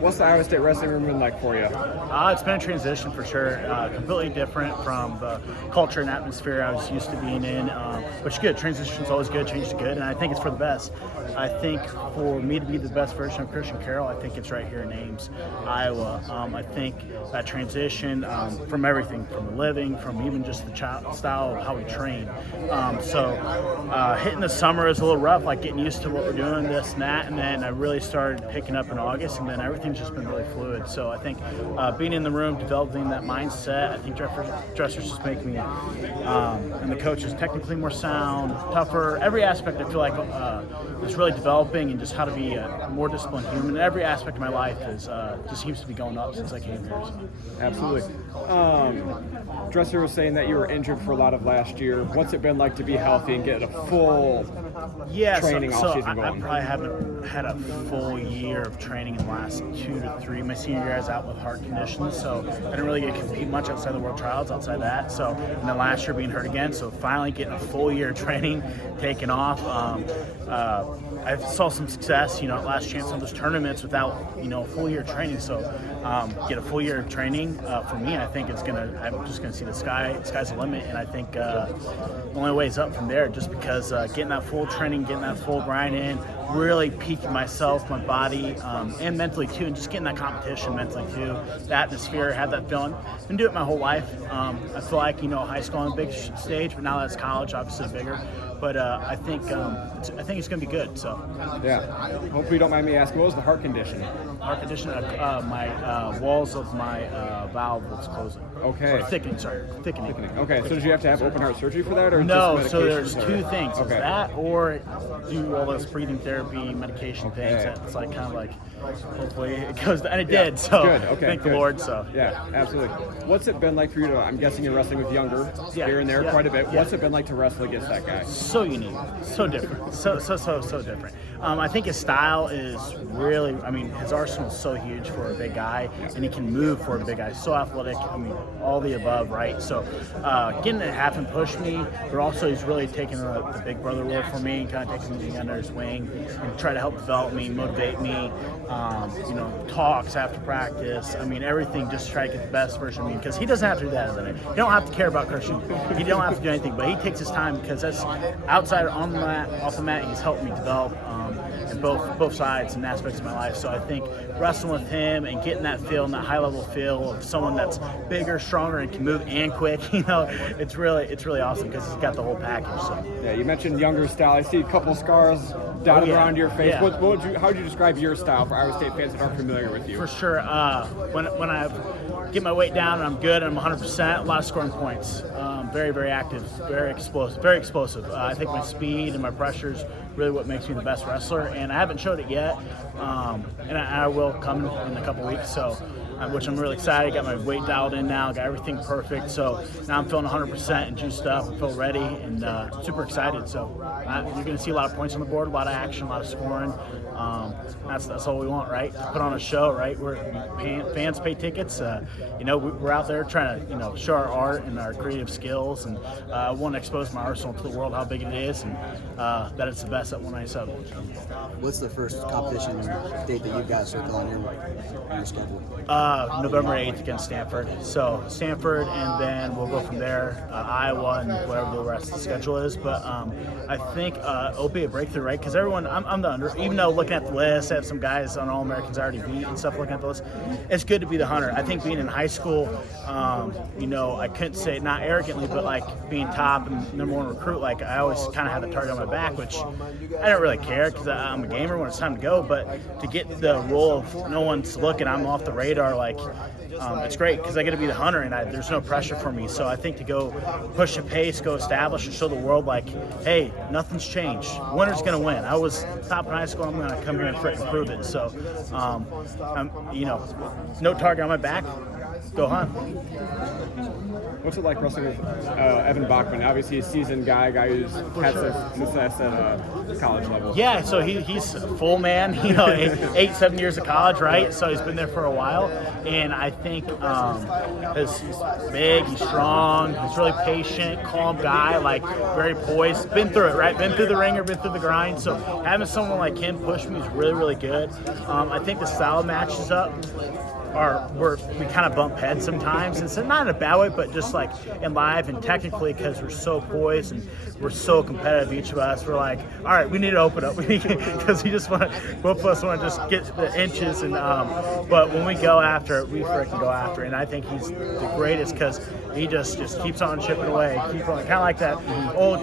What's the Iowa State wrestling room been like for you? It's been a transition for sure. Completely different from the culture and atmosphere I was used to being in, which is good. Transition's always good, change is good, and I think it's for the best. I think for me to be the best version of Christian Carroll, I think it's right here in Ames, Iowa. I think that transition from everything, from the living, from even just the style of how we train. Hitting the summer is a little rough, like getting used to what we're doing, this and that, and then I really started picking up in August, and then everything's just been really fluid. So I think being in the room, developing that mindset, I think dressers just make me, and the coaches, technically more sound, tougher. Every aspect I feel like is really developing, and just how to be a more disciplined human. Every aspect of my life is just seems to be going up since I came here. So. Absolutely. Dresser was saying that you were injured for a lot of last year. What's it been like to be healthy and get a full training off season going? I probably haven't had a full year of training in the last 2 to 3. My senior year I was out with heart conditions, so I didn't really get to compete much outside the world trials, outside that. So, and then last year being hurt again, so finally getting a full year of training taken off. I saw some success, last chance on those tournaments without, a full year of training. So get a full year of training for me, I think I'm just gonna see the sky's the limit, and I think the only way is up from there. Just because getting that full training, getting that full grind in, really peaking myself, my body, and mentally too, and just getting that competition mentally too. The atmosphere, had that feeling. Been doing it my whole life. I feel like high school on a big stage, but now that's college, obviously bigger. But I think it's going to be good. So yeah. Hopefully you don't mind me asking, what was the heart condition? Heart condition. My walls of my valve was closing. Okay. Or thickening. Okay. So did you have to have open heart surgery for that, or no? Just so there's two things. Okay. Is that or do all those breathing therapy medication things. It's like kind of like hopefully it goes, and it did. So good. Okay. Thank the Lord. So yeah, absolutely. What's it been like for you to? I'm guessing you're wrestling with Younger here and there quite a bit. Yeah. What's it been like to wrestle against that guy? So unique, so different, so different. I think his style is really, his arsenal is so huge for a big guy, and he can move for a big guy. So athletic, all the above, right? So getting to have him push me, but also he's really taking the big brother role for me, and kind of taking me under his wing and try to help develop me, motivate me. Talks after practice. Everything, just to try to get the best version of me, because he doesn't have to do that. You don't have to care about Christian. He don't have to do anything, but he takes his time, because that's outside on the mat, off the mat. He's helped me develop in both sides and aspects of my life. So I think wrestling with him and getting that feel, and that high level feel of someone that's bigger, stronger, and can move and quick, it's really awesome, because he's got the whole package. So yeah, you mentioned Younger style. I see a couple scars dotted around your face. Yeah. How would you describe your style for Iowa State fans that aren't familiar with you? For sure. When I get my weight down and I'm good and I'm 100%, a lot of scoring points. Very, very active, very explosive. I think my speed and my pressure is really what makes me the best wrestler, and I haven't showed it yet, and I will come in a couple weeks. So. Which I'm really excited. Got my weight dialed in now, got everything perfect. So now I'm feeling 100% and juiced up. I feel ready and super excited. So you're going to see a lot of points on the board, a lot of action, a lot of scoring. That's all we want, right? To put on a show, right? Fans pay tickets. We're out there trying to show our art and our creative skills, and I want to expose my arsenal to the world, how big it is, and that it's the best at 197. What's the first competition date that you've got circled on your schedule? November 8th against Stanford. So Stanford, and then we'll go from there, Iowa, and whatever the rest of the schedule is. But I think it'll be a breakthrough, right? Because everyone, I'm the under. Even though looking at the list, I have some guys on All-Americans I already beat and stuff looking at the list. It's good to be the hunter. I think being in high school, I couldn't say it, not arrogantly, but like being top and #1 recruit, like I always kind of had the target on my back, which I don't really care, because I'm a gamer when it's time to go. But to get the role of no one's looking, I'm off the radar, it's great, because I get to be the hunter, and there's no pressure for me. So I think to go push the pace, go establish, and show the world, hey, nothing's changed. Winner's going to win. I was top in high school. I'm going to come here and freaking prove it. So, no target on my back. go hunt. What's it like wrestling with Evan Bachman? Obviously, a seasoned guy who's had success at college level. Yeah, so he's a full man, 7 years of college, right? So he's been there for a while, and I think he's big, he's strong, he's really patient, calm guy, like very poised. Been through it, right? Been through the ringer, been through the grind. So having someone like him push me is really, really good. I think the style matches up. We kind of bump heads sometimes. It's not in a bad way, but just like in live and technically, because we're so poised and we're so competitive, each of us, we're like, all right, we need to open up. Because both of us want to just get the inches. And but when we go after it, we freaking go after it. And I think he's the greatest because he just keeps on chipping away, kind of like that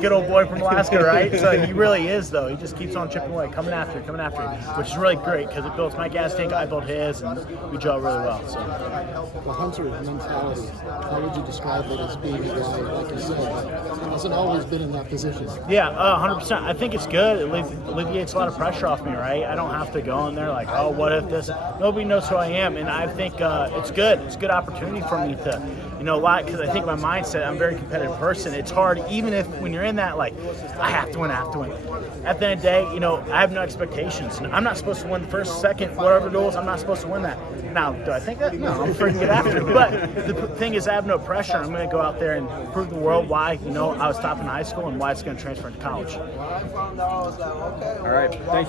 good old boy from Alaska, right? So he really is, though. He just keeps on chipping away, coming after it, which is really great because it builds my gas tank, I build his, and we gel really well. So. The hunter mentality, how would you describe it as being a guy, like you said, that hasn't always been in that position? Yeah, 100%. I think it's good. It alleviates a lot of pressure off me, right? I don't have to go in there like, oh, what if this? Nobody knows who I am, and I think it's good. It's a good opportunity for me to, because I think my mindset, I'm a very competitive person. It's hard, even if when you're in that, like, I have to win. At the end of the day, I have no expectations. I'm not supposed to win the first, second, whatever duels. I'm not supposed to win that. Now, do I think that? No, I'm freaking get after it. But the thing is, I have no pressure. I'm going to go out there and prove the world why, I was top in high school and why it's going to transfer into college. All right. Thank you.